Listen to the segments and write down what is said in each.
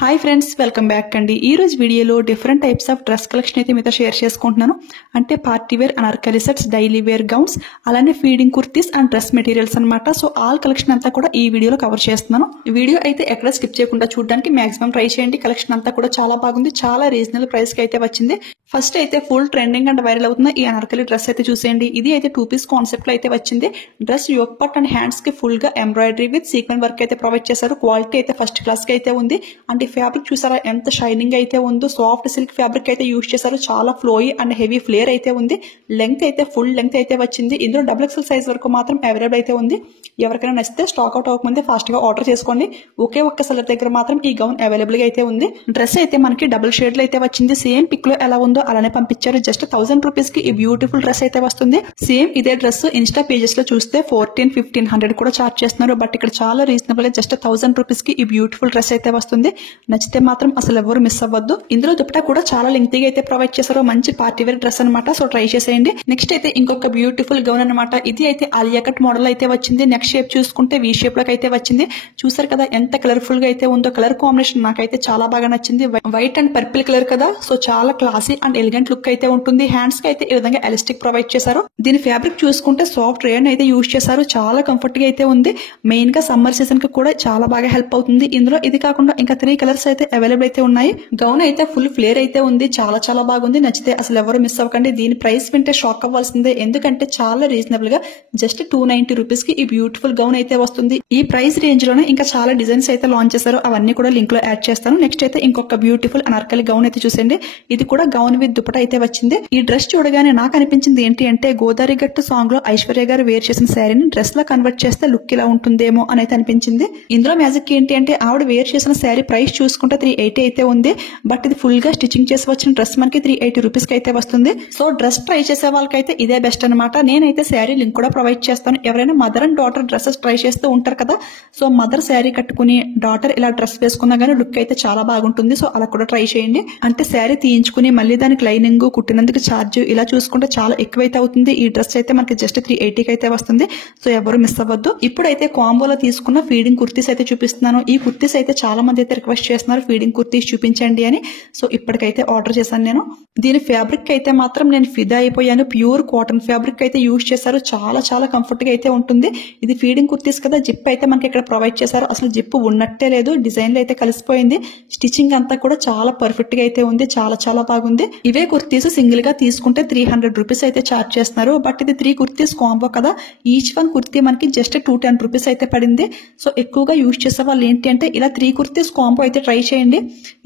Hi friends, welcome back అండి. ఈ రోజు వీడియోలో different types of dress collection అయితే మీతో షేర్ చేసుకుంటున్నాను. అంటే party wear anarkali sets, daily wear gowns, అలానే feeding kurtis and dress materials అనమాట. సో ఆల్ కలెక్షన్ అంతా కూడా ఈ వీడియోలో కవర్ చేస్తున్నాను. ఈ వీడియో అయితే ఎక్కడ స్కిప్ చేయకుండా చూడడానికి మాక్సిమం ట్రై చేయండి. కలెక్షన్ అంతా కూడా చాలా బాగుంది, చాలా రీజనబుల్ ప్రైస్ కి అయితే వచ్చింది. ఫస్ట్ అయితే ఫుల్ ట్రెండింగ్ అండ్ వైరల్ అవుతున్న ఈ అనార్కలి డ్రెస్ అయితే చూసేయండి. ఇది అయితే 2 పీస్ కాన్సెప్ట్ లో అయితే వచ్చింది. Dress yoke part and hands కి ఫుల్ గా ఎంబ్రాయిడరీ విత్ సీక్వెన్స్ వర్క్ అయితే ప్రొవైడ్ చేశారు. క్వాలిటీ అయితే ఫస్ట్ క్లాస్ కి అయితే ఉంది. అండ్ ఈ ఫ్యాబ్రిక్ చూసారా ఎంత షైనింగ్ అయితే ఉందో. సాఫ్ట్ సిల్క్ ఫ్యాబ్రిక్ అయితే యూజ్ చేశారు. చాలా ఫ్లోయి అండ్ హెవీ ఫ్లేర్ అయితే ఉంది. లెంగ్త్ అయితే ఫుల్ లెంగ్త్ అయితే వచ్చింది. ఇందులో XXL సైజ్ వరకు మాత్రం అవైలబుల్ అయితే ఉంది. ఎవరికైనా నచ్చితే స్టాక్ అవుట్ అవ్వకముందే ఫాస్ట్ గా ఆర్డర్ చేసుకోండి. ఒకే ఒక్క సెలర్ దగ్గర మాత్రం ఈ గౌన్ అవైలబుల్ గా అయితే ఉంది. డ్రెస్ అయితే మనకి డబుల్ షేడ్ లో అయితే వచ్చింది. సేమ్ పిక్ లో ఎలా ఉందో అలానే పంపించారు. జస్ట్ 1000 రూపీస్ కి ఈ బ్యూటిఫుల్ డ్రెస్ అయితే వస్తుంది. సేమ్ ఇదే డ్రెస్ ఇన్స్టా పేజెస్ లో చూస్తే 1400-1500 కూడా చార్జ్ చేస్తున్నారు. బట్ ఇక్కడ చాలా రీజనబుల్ గా జస్ట్ 1000 రూపీస్ కి ఈ బ్యూటిఫుల్ డ్రెస్ అయితే వస్తుంది. నచ్చితే మాత్రం అసలు ఎవరు మిస్ అవ్వద్దు. ఇందులో దుపట్టా కూడా చాలా లెంగ్తీగా అయితే ప్రొవైడ్ చేశారు. మంచి పార్టీ వేర్ డ్రెస్ అనమాట. సో ట్రై చేసేయండి. నెక్స్ట్ అయితే ఇంకొక బ్యూటిఫుల్ గౌన్ అనమాట. ఇది అయితే ఆలియా కట్ మోడల్ అయితే వచ్చింది. నెక్స్ట్ షేప్ చూసుకుంటే వి షేప్ లోకి అయితే వచ్చింది. చూసారు కదా ఎంత కలర్ఫుల్ గా అయితే ఉందో. కలర్ కాంబినేషన్ నాకైతే చాలా బాగా నచ్చింది. వైట్ అండ్ పర్పుల్ కలర్ కదా, సో చాలా క్లాసీ అండ్ ఎలిగెంట్ లుక్ అయితే ఉంటుంది. హ్యాండ్స్ కి అయితే ఈ విధంగా ఎలాస్టిక్ ప్రొవైడ్ చేశారు. దీని ఫ్యాబ్రిక్ చూసుకుంటే సాఫ్ట్ రేయన్ అయితే యూజ్ చేశారు. చాలా కంఫర్ట్ గా అయితే ఉంది. మెయిన్ గా సమ్మర్ సీజన్ కి కూడా చాలా బాగా హెల్ప్ అవుతుంది. ఇందులో ఇది కాకుండా ఇంకా 3 కలర్స్ అయితే అవైలబుల్ అయితే ఉన్నాయి. గౌన్ అయితే ఫుల్ ఫ్లేర్ అయితే ఉంది. చాలా చాలా బాగుంది. నచ్చితే అసలు ఎవరు మిస్ అవ్వకండి. దీని ప్రైస్ వింటే షాక్ అవ్వాల్సిందే. ఎందుకంటే చాలా రీజనబుల్ గా జస్ట్ 290 రూపీస్ కి ఈ బ్యూటిఫుల్ గౌన్ అయితే వస్తుంది. ఈ ప్రైస్ రేంజ్ లోనే ఇంకా చాలా డిజైన్స్ అయితే లాంచ్ చేశారు. అవన్నీ కూడా లింక్ లో యాడ్ చేస్తాను. నెక్స్ట్ అయితే ఇంకొక బ్యూటిఫుల్ అనార్కలి గౌన్ అయితే చూసేయండి. ఇది కూడా గౌన్ విత్ దుపట్టా అయితే వచ్చింది. ఈ డ్రెస్ చూడగానే నాకు అనిపించింది ఏంటి అంటే గోదావరి గట్టు సాంగ్ లో ఐశ్వర్య గారు వేర్ చేసిన శారీని డ్రెస్ లా కన్వర్ట్ చేస్తే లుక్ ఇలా ఉంటుందేమో అని అయితే అనిపించింది. ఇందులో మ్యాజిక్ ఏంటి అంటే ఆవిడ వేర్ చేసిన శారీ ప్రైస్ చూసుకుంటే 380 అయితే ఉంది. బట్ ఇది ఫుల్ గా స్టిచింగ్ చేసి వచ్చిన డ్రెస్ మనకి 380 రూపీస్ కి అయితే వస్తుంది. సో డ్రెస్ ట్రై చేసే వాళ్ళకైతే ఇదే బెస్ట్ అనమాట. నేనైతే శారీ లింక్ కూడా ప్రొవైడ్ చేస్తాను. ఎవరైనా mother and daughter dresses try చేస్తూ ఉంటారు కదా, సో మదర్ శారీ కట్టుకుని డాటర్ ఇలా డ్రెస్ వేసుకున్నా గానీ లుక్ అయితే చాలా బాగుంటుంది. సో అలా కూడా ట్రై చేయండి. అంటే శారీ తీయించుకుని మళ్ళీ దానికి లైనింగ్ కుట్టినందుకు ఛార్జ్ ఇలా చూసుకుంటే చాలా ఎక్కువైతే అవుతుంది. ఈ డ్రెస్ అయితే మనకి జస్ట్ 380 కి అయితే వస్తుంది. సో ఎవరు మిస్ అవ్వద్దు. ఇప్పుడైతే కాంబోలో తీసుకున్న ఫీడింగ్ కుర్తీస్ అయితే చూపిస్తున్నాను. ఈ కుర్తీస్ అయితే చాలా మంది అయితే రిక్వెస్ట్ చేస్తున్నారు ఫీడింగ్ కుర్తీస్ చూపించండి అని. సో ఇప్పటికైతే ఆర్డర్ చేశాను నేను. దీని ఫ్యాబ్రిక్ అయితే మాత్రం నేను ఫిదా అయిపోయాను. ప్యూర్ కాటన్ ఫ్యాబ్రిక్ అయితే యూజ్ చేశారు. చాలా చాలా కంఫర్ట్ గా అయితే ఉంటుంది. ఇది ఫీడింగ్ కుర్తీస్ కదా, జిప్ అయితే మనకి ఇక్కడ ప్రొవైడ్ చేశారు. అసలు జిప్ ఉన్నట్టే లేదు. డిజైన్ లో అయితే కలిసిపోయింది. స్టిచింగ్ అంతా కూడా చాలా పర్ఫెక్ట్ గా అయితే ఉంది. చాలా చాలా బాగుంది. ఇవే కుర్తీస్ సింగిల్ గా తీసుకుంటే 300 రూపీస్ అయితే చార్జ్ చేస్తున్నారు. బట్ ఇది 3 కుర్తీస్ కాంబో కదా, ఈచ్ వన్ కుర్తీ మనకి జస్ట్ 210 రూపీస్ అయితే పడింది. సో ఎక్కువగా యూజ్ చేసే వాళ్ళు ఏంటి అంటే ఇలా 3 కుర్తీస్ కాంబో అయితే ట్రై చేయండి.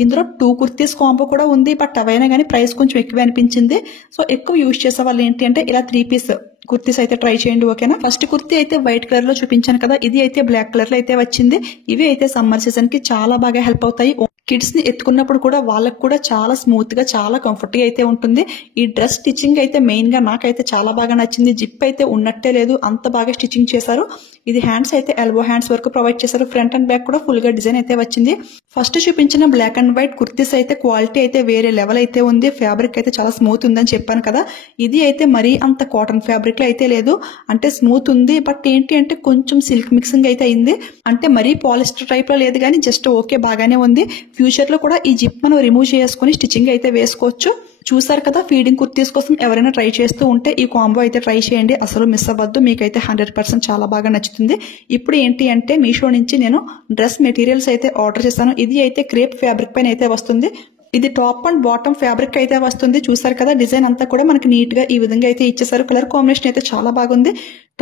ఇందులో 2 కుర్తీస్ కాంబో కూడా ఉంది. బట్ అవైనా కానీ ప్రైస్ కొంచెం ఎక్కువ అనిపించింది. సో ఎక్కువ యూజ్ చేసే వాళ్ళు ఏంటి అంటే ఇలా 3 పీస్ కుర్తీస్ అయితే ట్రై చేయండి. ఓకేనా. ఫస్ట్ కుర్తీ అయితే వైట్ కలర్ లో చూపించాను కదా, ఇది అయితే బ్లాక్ కలర్ లో అయితే వచ్చింది. ఇవి అయితే సమ్మర్ సీజన్ కి చాలా బాగా హెల్ప్ అవుతాయి. కిడ్స్ ని ఎత్తుకున్నప్పుడు కూడా వాళ్ళకు కూడా చాలా స్మూత్ గా చాలా కంఫర్ట్ గా అయితే ఉంటుంది. ఈ డ్రెస్ స్టిచ్చింగ్ అయితే మెయిన్ గా నాకైతే చాలా బాగా నచ్చింది. జిప్ అయితే ఉన్నట్టే లేదు, అంత బాగా స్టిచ్చింగ్ చేశారు. ఇది హ్యాండ్స్ అయితే ఎల్బో హ్యాండ్స్ వరకు ప్రొవైడ్ చేశారు. ఫ్రంట్ అండ్ బ్యాక్ కూడా ఫుల్ గా డిజైన్ అయితే వచ్చింది. ఫస్ట్ చూపించిన బ్లాక్ అండ్ వైట్ కుర్తీస్ అయితే క్వాలిటీ అయితే వేరే లెవెల్ అయితే ఉంది. ఫ్యాబ్రిక్ అయితే చాలా స్మూత్ ఉందని చెప్పాను కదా. ఇది అయితే మరీ అంత కాటన్ ఫ్యాబ్రిక్ లో అయితే లేదు. అంటే స్మూత్ ఉంది. బట్ ఏంటి అంటే కొంచెం సిల్క్ మిక్సింగ్ అయితే అయింది. అంటే మరీ పాలిస్టర్ టైప్ లో లేదు కానీ జస్ట్ ఓకే బాగానే ఉంది. ఫ్యూచర్ లో కూడా ఈ జిప్ మనం రిమూవ్ చేసుకుని స్టిచ్చింగ్ అయితే వేసుకోవచ్చు. చూసారు కదా, ఫీడింగ్ కుర్తీస్ కోసం ఎవరైనా ట్రై చేస్తూ ఉంటే ఈ కాంబో అయితే ట్రై చేయండి. అసలు మిస్ అవ్వద్దు. మీకైతే 100% చాలా బాగా నచ్చుతుంది. ఇప్పుడు ఏంటి అంటే మీషో నుంచి నేను డ్రెస్ మెటీరియల్స్ అయితే ఆర్డర్ చేశాను. ఇది అయితే క్రేప్ ఫ్యాబ్రిక్ పైన అయితే వస్తుంది. ఇది టాప్ అండ్ బాటమ్ ఫ్యాబ్రిక్ అయితే వస్తుంది. చూసారు కదా, డిజైన్ అంతా కూడా మనకి నీట్ గా ఈ విధంగా అయితే ఇచ్చేసారు. కలర్ కాంబినేషన్ అయితే చాలా బాగుంది.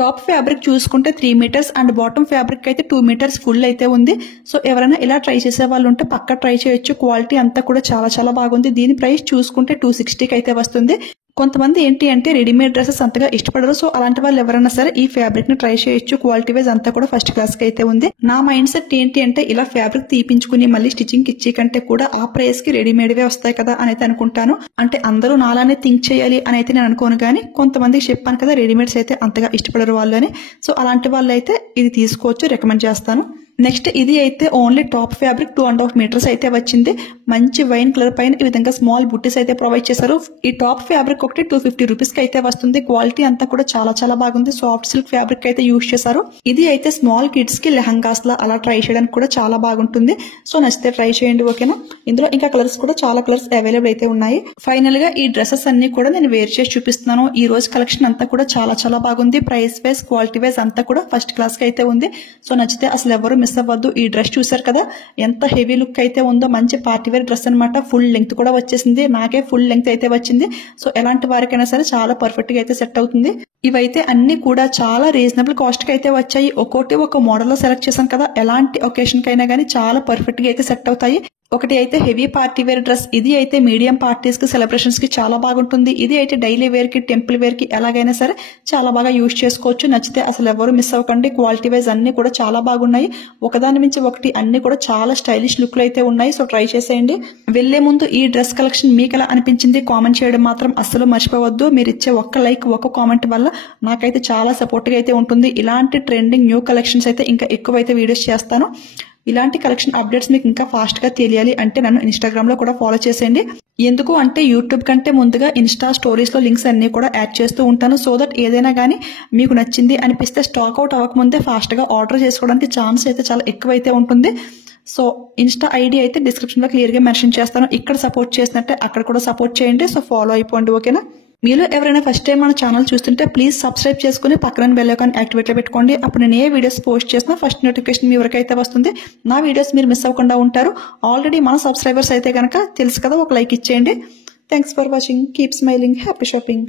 టాప్ ఫ్యాబ్రిక్ చూసుకుంటే 3 మీటర్స్ అండ్ బాటమ్ ఫ్యాబ్రిక్ అయితే 2 మీటర్స్ ఫుల్ అయితే ఉంది. సో ఎవరైనా ఇలా ట్రై చేసే వాళ్ళు ఉంటే పక్కా ట్రై చేయొచ్చు. క్వాలిటీ అంతా కూడా చాలా చాలా బాగుంది. దీని ప్రైస్ చూసుకుంటే 260 కి అయితే వస్తుంది. కొంతమంది ఏంటి అంటే రెడీమేడ్ డ్రెస్సెస్ అంతగా ఇష్టపడరు. సో అలాంటి వాళ్ళు ఎవరైనా సరే ఈ ఫ్యాబ్రిక్ ని ట్రై చేయొచ్చు. క్వాలిటీ వైజ్ అంతా కూడా ఫస్ట్ క్లాస్ కి అయితే ఉంది. నా మైండ్ సెట్ ఏంటి అంటే ఇలా ఫ్యాబ్రిక్ తీపించుకుని మళ్ళీ స్టిచ్చింగ్ ఇచ్చే కంటే కూడా ఆ ప్రైస్ కి రెడీమేడ్ వే వస్తాయి కదా అని అయితే అనుకుంటాను. అంటే అందరూ నాలానే థింక్ చేయాలి అని అయితే నేను అనుకోను. కానీ కొంతమందికి చెప్పాను కదా రెడీమేడ్స్ అయితే అంతగా ఇష్టపడరు వాళ్ళు అని. సో అలాంటి వాళ్ళు అయితే ఇది తీసుకోవచ్చు, రికమెండ్ చేస్తాను. నెక్స్ట్ ఇది అయితే ఓన్లీ టాప్ ఫ్యాబ్రిక్ 2.5 మీటర్స్ అయితే వచ్చింది. మంచి వైన్ కలర్ పైన ఈ విధంగా స్మాల్ బుట్టీస్ అయితే ప్రొవైడ్ చేశారు. ఈ టాప్ ఫ్యాబ్రిక్ ఒకటి 250 రూపీస్ కి అయితే వస్తుంది. క్వాలిటీ అంతా కూడా చాలా చాలా బాగుంది. సాఫ్ట్ సిల్క్ ఫ్యాబ్రిక్ అయితే యూజ్ చేశారు. ఇది అయితే స్మాల్ కిడ్స్ కి లెహంగాస్ లా అలా ట్రై చేయడానికి కూడా చాలా బాగుంటుంది. సో నచ్చితే ట్రై చేయండి, ఓకేనా. ఇందులో ఇంకా కలర్స్ కూడా చాలా కలర్స్ అవైలబుల్ అయితే ఉన్నాయి. ఫైనల్ గా ఈ డ్రెస్సెస్ అన్ని కూడా నేను వేర్ చేసి చూపిస్తున్నాను. ఈ రోజు కలెక్షన్ అంతా కూడా చాలా చాలా బాగుంది. ప్రైస్ వైజ్, క్వాలిటీ వైజ్ అంతా కూడా ఫస్ట్ క్లాస్ కి అయితే ఉంది. సో నచ్చితే అసలు ఎవరు మిస్ అవ్వద్దు. ఈ డ్రెస్ చూసారు కదా ఎంత హెవీ లుక్ అయితే ఉందో. మంచి పార్టీ వేర్ డ్రెస్ అనమాట. ఫుల్ లెంగ్త్ కూడా వచ్చేసింది. నాకే ఫుల్ లెంగ్త్ అయితే వచ్చింది. సో ఎలాంటి వారికైనా సరే చాలా పర్ఫెక్ట్ గా అయితే సెట్ అవుతుంది. ఇవైతే అన్ని కూడా చాలా రీజనబుల్ కాస్ట్ కి అయితే వచ్చాయి. ఒక్కోటి ఒక మోడల్ లో సెలెక్ట్ చేశాను కదా, ఎలాంటి ఒకేషన్ కైనా గానీ చాలా పర్ఫెక్ట్ గా అయితే సెట్ అవుతాయి. ఒకటి అయితే హెవీ పార్టీ వేర్ డ్రెస్, ఇది అయితే మీడియం పార్టీస్ కి సెలబ్రేషన్స్ కి చాలా బాగుంటుంది. ఇది అయితే డైలీ వేర్ కి, టెంపుల్ వేర్ కి ఎలాగైనా సరే చాలా బాగా యూజ్ చేసుకోవచ్చు. నచ్చితే అసలు ఎవరు మిస్ అవ్వకండి. క్వాలిటీ వైజ్ అన్ని కూడా చాలా బాగున్నాయి. ఒకదాని మించి ఒకటి అన్ని కూడా చాలా స్టైలిష్ లుక్ లో అయితే ఉన్నాయి. సో ట్రై చేసేయండి. వెళ్లే ముందు ఈ డ్రెస్ కలెక్షన్ మీకు ఎలా అనిపించింది కామెంట్ చేయడం మాత్రం అస్సలు మర్చిపోవద్దు. మీరు ఇచ్చే ఒక్క లైక్, ఒక్క కామెంట్ వల్ల నాకైతే చాలా సపోర్ట్ గా అయితే ఉంటుంది. ఇలాంటి ట్రెండింగ్ న్యూ కలెక్షన్స్ అయితే ఇంకా ఎక్కువైతే వీడియోస్ చేస్తాను. ఇలాంటి కలెక్షన్ అప్డేట్స్ మీకు ఇంకా ఫాస్ట్ గా తెలియాలి అంటే నన్ను ఇన్స్టాగ్రామ్ లో కూడా ఫాలో చేసేయండి. ఎందుకు అంటే యూట్యూబ్ కంటే ముందుగా ఇన్స్టా స్టోరీస్ లో లింక్స్ అన్ని కూడా యాడ్ చేస్తూ ఉంటాను. సో దట్ ఏదైనా కానీ మీకు నచ్చింది అనిపిస్తే స్టాక్ అవుట్ అవ్వకముందే ఫాస్ట్ గా ఆర్డర్ చేసుకోవడానికి ఛాన్స్ అయితే చాలా ఎక్కువైతే ఉంటుంది. సో ఇన్స్టా ఐడి అయితే డిస్క్రిప్షన్ లో క్లియర్ గా మెన్షన్ చేస్తాను. ఇక్కడ సపోర్ట్ చేసినట్టే అక్కడ కూడా సపోర్ట్ చేయండి. సో ఫాలో అయిపోండి, ఓకేనా. మీలో ఎవరైనా ఫస్ట్ టైం మన ఛానల్ చూస్తుంటే ప్లీజ్ సబ్స్క్రైబ్ చేసుకుని పక్కన బెల్ ఐకాన్ యాక్టివేట్ లో పెట్టుకోండి. అప్పుడు నేను ఏ వీడియోస్ పోస్ట్ చేసినా ఫస్ట్ నోటిఫికేషన్ మీ వరకు అయితే వస్తుంది. నా వీడియోస్ మీరు మిస్ అవ్వకుండా ఉంటారు. ఆల్రెడీ మన సబ్స్క్రైబర్స్ అయితే కనుక తెలుసు కదా, ఒక లైక్ ఇచ్చేయండి. Thanks for watching. Keep smiling. Happy shopping.